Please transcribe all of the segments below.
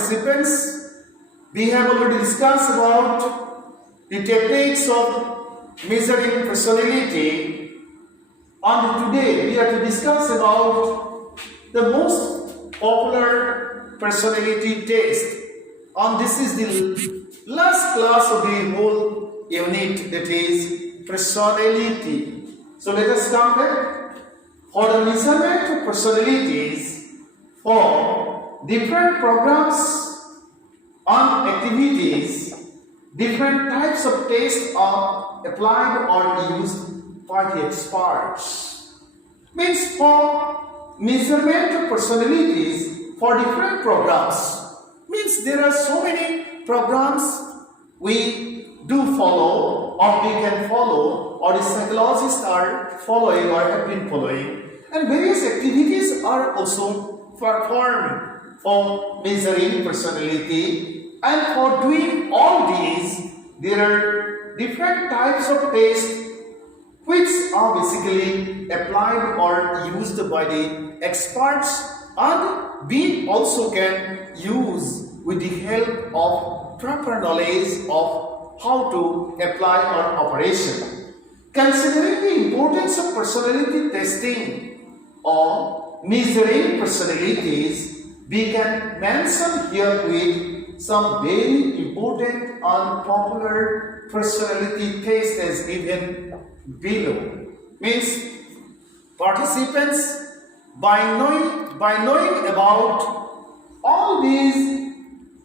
participants, we have already discussed about the techniques of measuring personality, and today we are to discuss about the most popular personality test, and this is the last class of the whole unit, that is personality. So let us come back. For the measurement of personalities for different programs and activities, different types of tests are applied or used by the experts. Means for measurement of personalities for different programs, means there are so many programs we do follow or we can follow, or the psychologists are following or have been following, and various activities are also performed for measuring personality. And for doing all these, there are different types of tests which are basically applied or used by the experts, and we also can use with the help of proper knowledge of how to apply our operation. Considering the importance of personality testing or measuring personalities, we can mention here with some very important and popular personality tests as given below. Means participants, by knowing about all these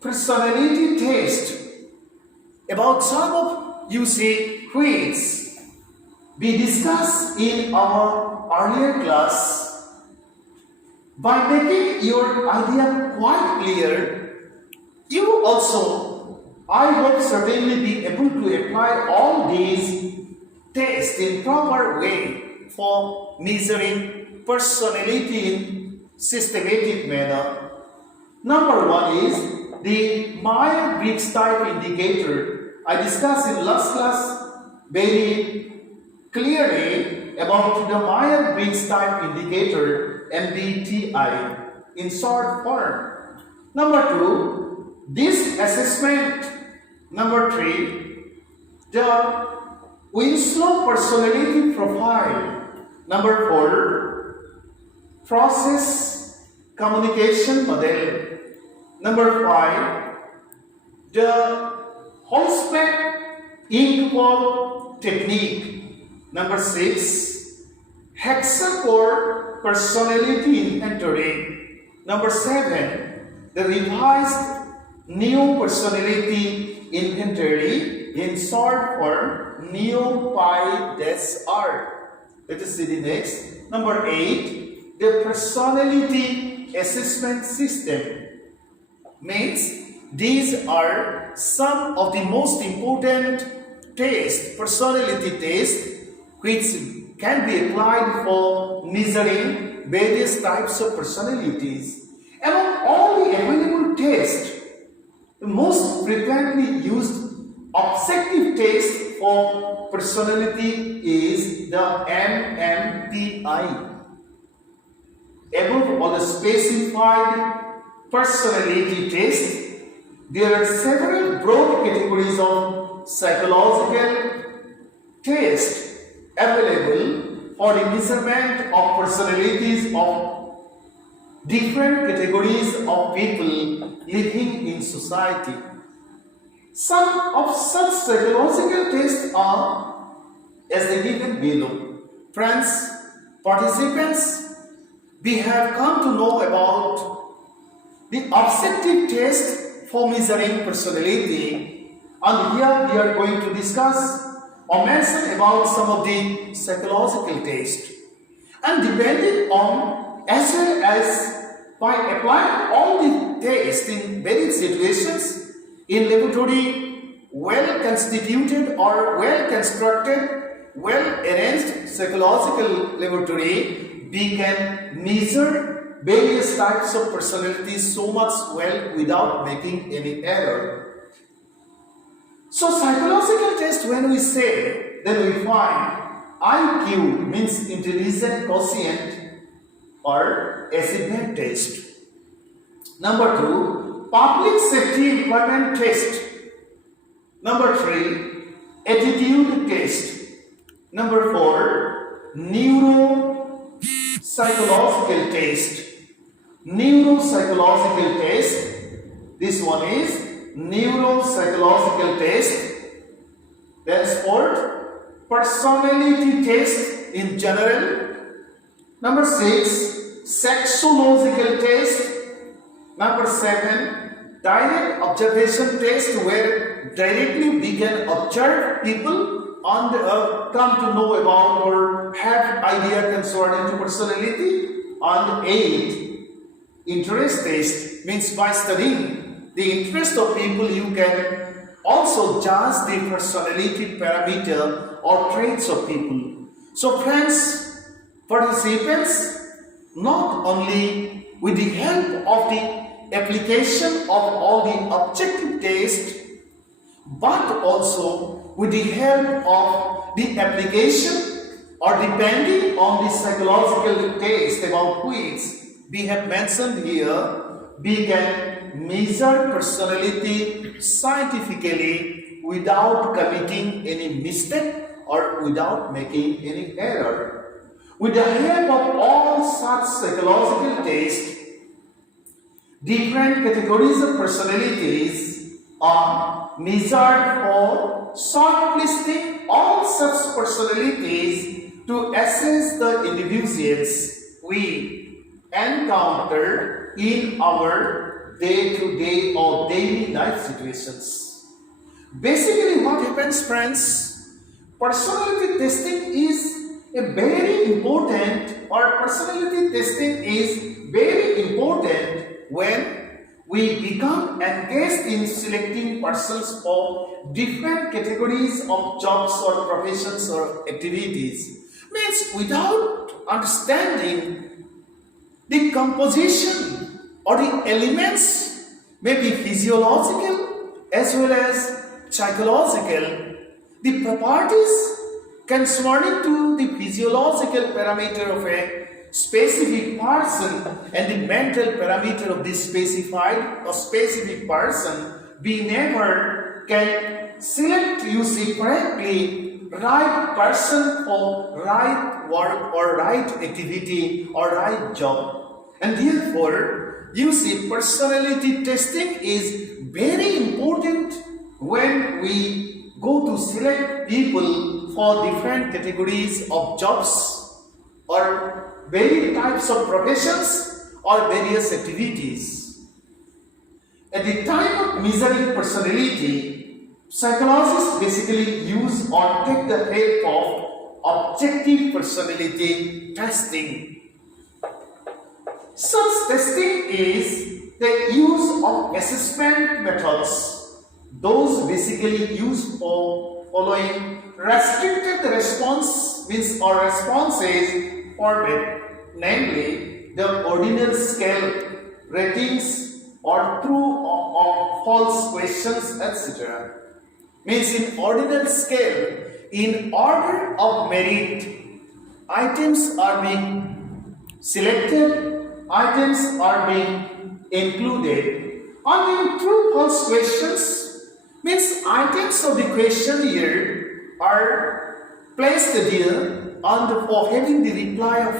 personality tests, about some of you see which we discussed in our earlier class, by making your idea quite clear, you also, I hope, certainly be able to apply all these tests in proper way for measuring personality in systematic manner. Number one is the Myers-Briggs type indicator. I discussed in last class very clearly about the Myers-Briggs type indicator, MBTI, in short form. Number two, this assessment. Number three, the Winslow personality profile. Number four, process communication model. Number five, the Holzbeck-Inkworth technique. Number six, hexacore personality inventory. Number seven, the revised neo-personality inventory, in short form Neo-PI-R. Let us see the next. Number eight, the personality assessment system. Means these are some of the most important tests, personality tests, which can be applied for measuring various types of personalities. Among all the available tests, the most frequently used objective test for personality is the MMPI. Above all the specified personality test, there are several broad categories of psychological tests available for the measurement of personalities of different categories of people living in society. Some of such psychological tests are as they given below. Friends, participants, we have come to know about the objective test for measuring personality, and here we are going to discuss or mention about some of the psychological tests. And depending on, as well as by applying all the tests in various situations in laboratory, well constituted or well constructed, well arranged psychological laboratory, we can measure various types of personalities so much well without making any error. So psychological test, when we say, then we find IQ means intelligence quotient or achievement test. Number two, public safety employment test. Number 3, attitude test. Number 4, neuropsychological test. Neuropsychological test. This one is neuropsychological test. That's fourth, personality test in general. Number 6, sexological test. Number 7, direct observation test, where directly we can observe people and come to know about or have idea concerning personality. And 8, interest test, means by studying the interest of people you can also judge the personality parameter or traits of people. So friends, participants, not only with the help of the application of all the objective tests, but also with the help of the application or depending on the psychological test about which we have mentioned here, we can measure personality scientifically without committing any mistake or without making any error. With the help of all such psychological tests, different categories of personalities are measured for shortlisting all such personalities to assess the individuals we encounter in our day-to-day or daily life situations. Basically, what happens, friends? Personality testing is very important when we become engaged in selecting persons for different categories of jobs or professions or activities. Means without understanding the composition or the elements, may be physiological as well as psychological, the properties concerning to the physiological parameter of a specific person and the mental parameter of this specified or specific person, we never can select, you see, correctly right person for right work or right activity or right job. And therefore, you see, personality testing is very important when we go to select people for different categories of jobs or various types of professions or various activities. At the time of measuring personality, psychologists basically use or take the help of objective personality testing. Such testing is the use of assessment methods. Those basically used for following restricted response means or responses format, namely the ordinal scale, ratings, or true or false questions, etc. Means in ordinal scale, in order of merit, items are being selected, items are being included. And in true false questions, means items of the questionnaire are placed here, and for having the reply of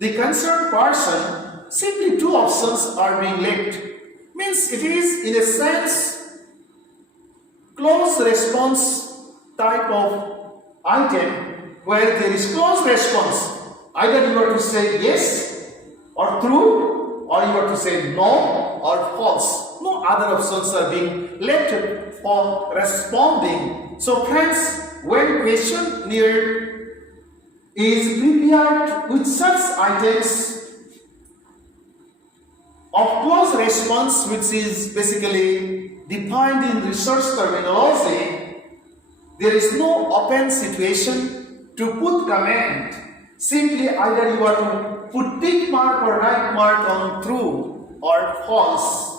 the concerned person, simply two options are being left. Means it is in a sense close response type of item where there is close response. Either you are to say yes or true, or you are to say no or false. No other options are being left for responding. So friends, when questionnaire is prepared with such items of close response, which is basically defined in research terminology, there is no open situation to put comment. Simply either you are to put tick mark or right mark on true or false.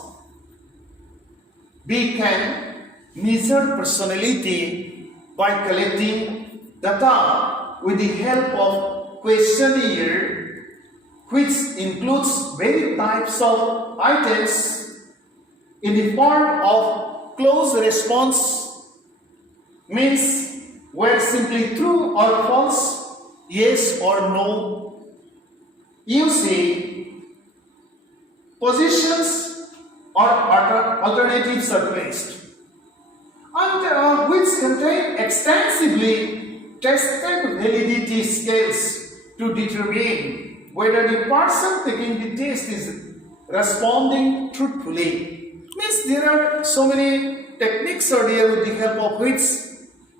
We can measure personality by collecting data with the help of questionnaire, which includes various types of items in the form of close response, means where simply true or false, yes or no. You see, positions or alternatives are placed, and which contain extensively tested validity scales to determine whether the person taking the test is responding truthfully. Means there are so many techniques are there with the help of which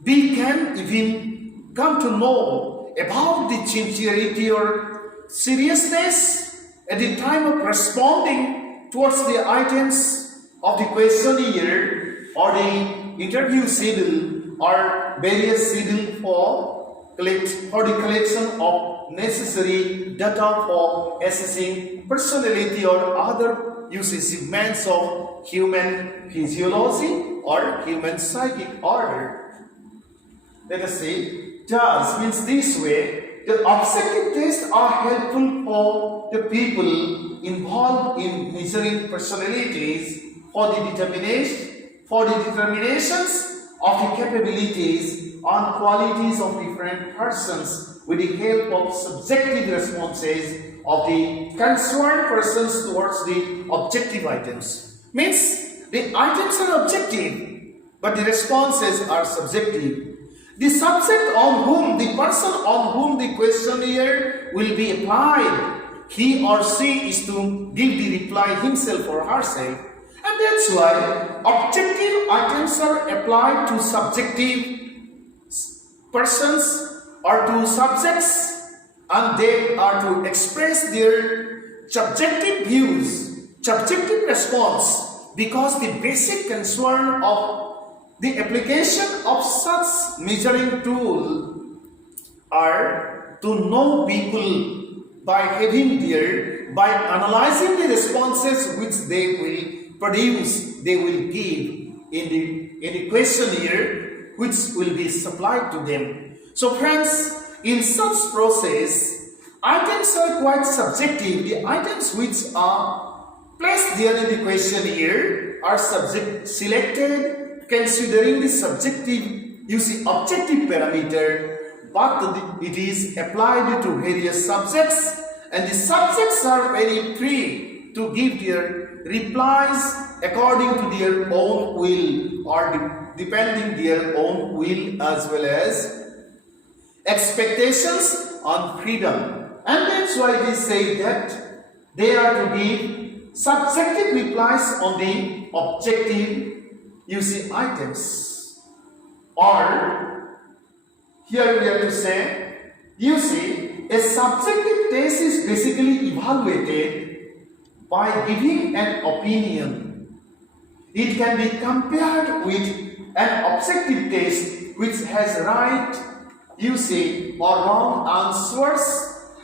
we can even come to know about the sincerity or seriousness at the time of responding towards the items of the questionnaire or the interview schedule or various schedule for the collection of necessary data for assessing personality or other segments of human physiology or human psychic order. Let us say, thus means this way, the objective tests are helpful for the people involved in measuring personalities for the determinations of the capabilities and qualities of different persons with the help of subjective responses of the concerned persons towards the objective items. Means the items are objective, but the responses are subjective. The subject on whom, the person on whom the questionnaire will be applied, he or she is to give the reply himself or herself. And that's why objective items are applied to subjective persons or to subjects, and they are to express their subjective views, subjective response, because the basic concern of the application of such measuring tool are to know people by analyzing the responses which they will produce, they will give in the questionnaire which will be supplied to them. So friends, in such process, items are quite subjective. The items which are placed there in the questionnaire are selected considering the subjective, objective parameter, but it is applied to various subjects, and the subjects are very free to give their replies according to their own will or depending their own will as well as expectations on freedom. And that's why they say that they are to give subjective replies on the objective items. Or here we have to say, a subjective test is basically evaluated by giving an opinion. It can be compared with an objective test which has right, or wrong answers,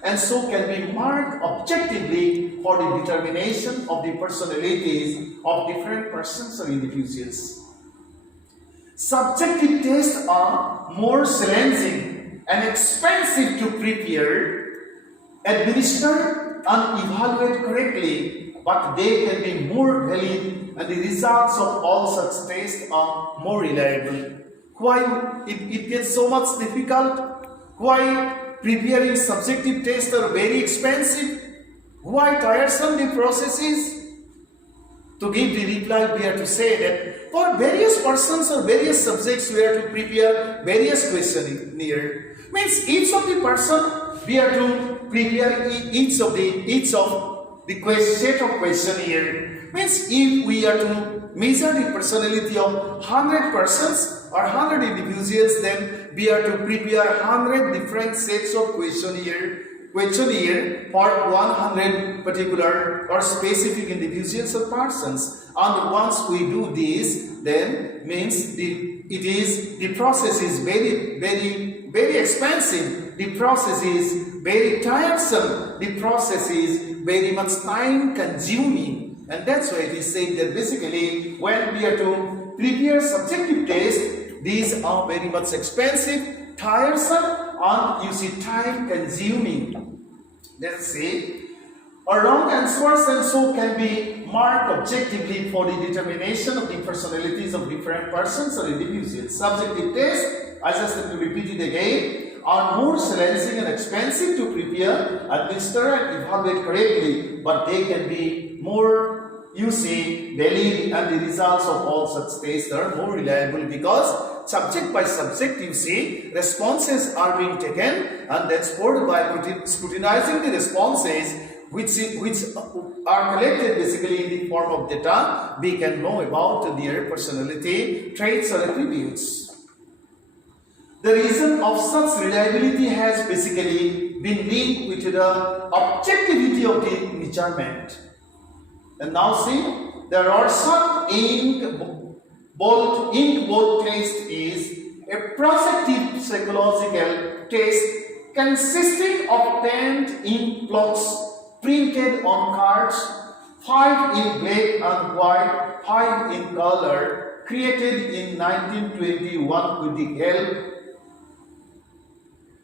and so can be marked objectively for the determination of the personalities of different persons or individuals. Subjective tests are more challenging and expensive to prepare, administer, and evaluate correctly, but they can be more valid and the results of all such tests are more reliable. Why it gets so much difficult? Why preparing subjective tests are very expensive? Why tiresome the process is? To give the reply, we have to say that for various persons or various subjects, we have to prepare various questionnaire. Means each of the person, we have to prepare each of the set of questionnaire. Means if we are to measure the personality of 100 persons or 100 individuals, then we are to prepare 100 different sets of questionnaire for 100 particular or specific individuals or persons. And once we do this, then means the process is very, very, very expensive. The process is very tiresome. The process is very much time consuming. And that's why it is said that basically when we are to prepare subjective tests, these are very much expensive, tiresome, and time consuming. Let's say, wrong answers and so can be mark objectively for the determination of the personalities of different persons or individuals. Subjective tests, I just have to repeat it again, are more challenging and expensive to prepare, administer and evaluate correctly, but they can be more, valid, and the results of all such tests are more reliable because subject by subject, responses are being taken and then scored by scrutinizing the responses which are collected basically in the form of data. We can know about their personality, traits or attributes. The reason of such reliability has basically been linked with the objectivity of the measurement. And now see, the Rorschach ink bolt test is a projective psychological test consisting of 10 ink blocks printed on cards, 5 in black and white, 5 in color, created in 1921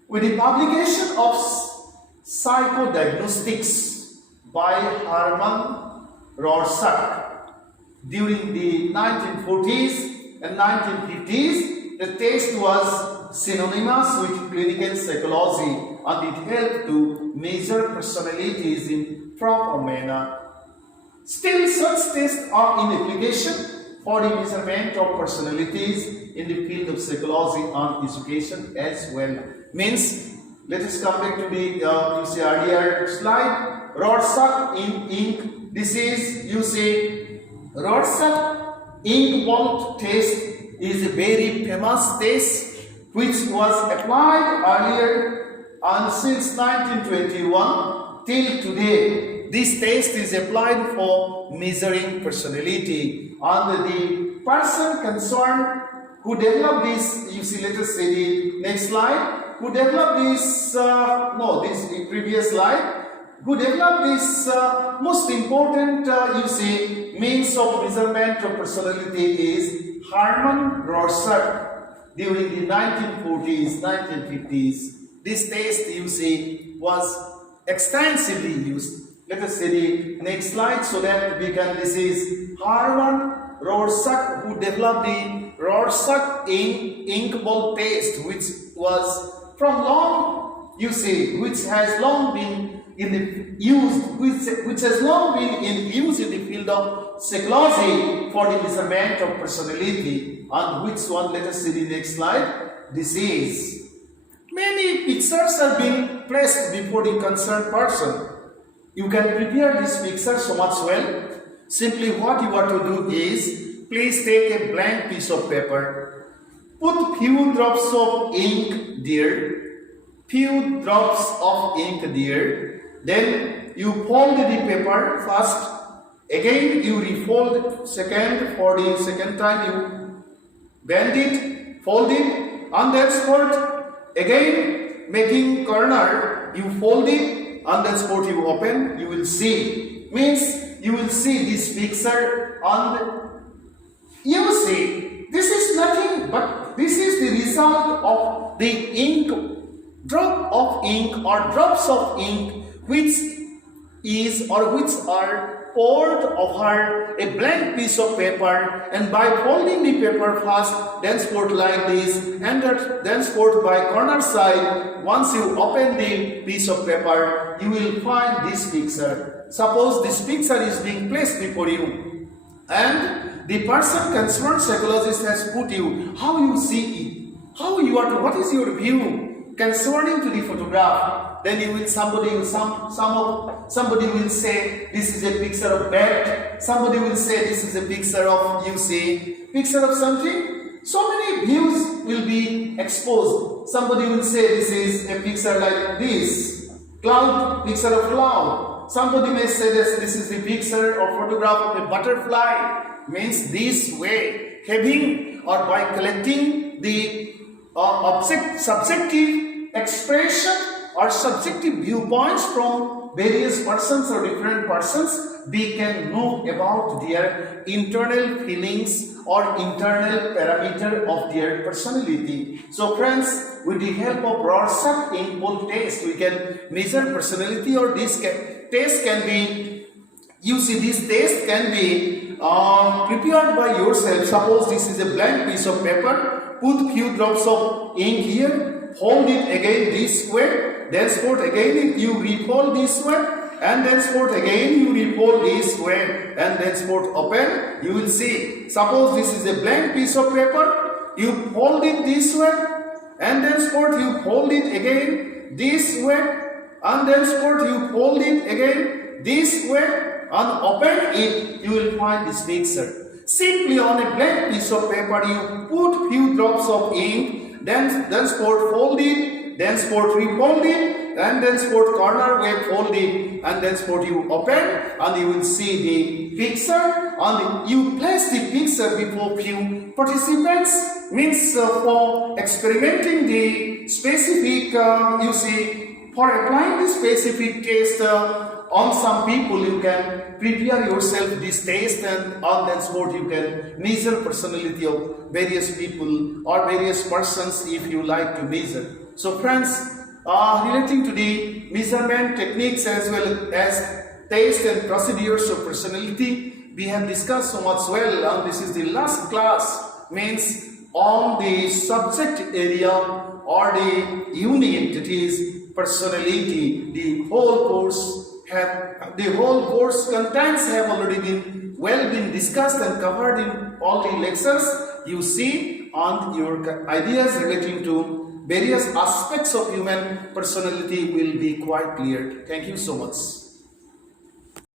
with the publication of Psychodiagnostics by Hermann Rorschach. During the 1940s and 1950s, the test was synonymous with clinical psychology and it helped to measure personalities in proper manner. Still, such tests are in application for the measurement of personalities in the field of psychology and education as well. Means, let us come back to the earlier slide. Rorschach ink. This is, Rorschach ink bolt test is a very famous test which was applied earlier and since 1921 till today. This test is applied for measuring personality, and the person concerned who developed this, let us say the next slide, who developed this, this previous slide, who developed this most important, means of measurement of personality is Hermann Rorschach during the 1940s, 1950s. This test, was extensively used. Let us see the next slide so that we can, this is Hermann Rorschach who developed the Rorschach ink bolt test, which was from long, which has long been which has long been in use in the field of psychology for the measurement of personality. And which one? Let us see the next slide. This is many pictures are being placed before the concerned person. You can prepare this picture so much well. Simply what you have to do is, please take a blank piece of paper, put few drops of ink there, then you fold the paper first, again you refold second, for the second time you bend it, fold it, and that's what, again making corner, you fold it, and that's what you open, you will see. Means you will see this picture, and you will see this is nothing but this is the result of the ink, drop of ink or drops of ink which are poured over a blank piece of paper, and by folding the paper first, then sport like this, and then sport by corner side. Once you open the piece of paper, you will find this picture. Suppose this picture is being placed before you, and the person concerned psychologist has put you, how you see it, how you are, what is your view concerning to the photograph. Then you will somebody will say this is a picture of bed, somebody will say this is a picture of picture of something. So many views will be exposed. Somebody will say this is a picture like this, cloud, picture of cloud. Somebody may say this is the picture or photograph of a butterfly. Means this way, having or by collecting the subjective expression or subjective viewpoints from various persons or different persons, we can know about their internal feelings or internal parameter of their personality. So friends, with the help of Rorschach ink bolt test, we can measure personality, or this test can be You see, this test can be prepared by yourself. Suppose this is a blank piece of paper. Put few drops of ink here. Hold it again this way. Then sport again you refold this way. And then sport again you refold this way. And then sport open. You will see. Suppose this is a blank piece of paper. You hold it this way. And then sport you hold it again this way. And then sport you hold it again this way. And open it, you will find this picture. Simply on a blank piece of paper, you put few drops of ink, then sport fold it, then sport refold it, and then sport corner way fold it, and then sport you open, and you will see the picture. And you place the picture before few participants, means for experimenting the specific, you see, for applying the specific test. On some people you can prepare yourself this test, and on that spot you can measure personality of various people or various persons if you like to measure. So friends, relating to the measurement techniques as well as taste and procedures of personality, we have discussed so much well, and this is the last class, means on the subject area or the unit, that is personality. The whole course contents have already been discussed and covered in all the lectures. You see, on your ideas relating to various aspects of human personality will be quite clear. Thank you so much.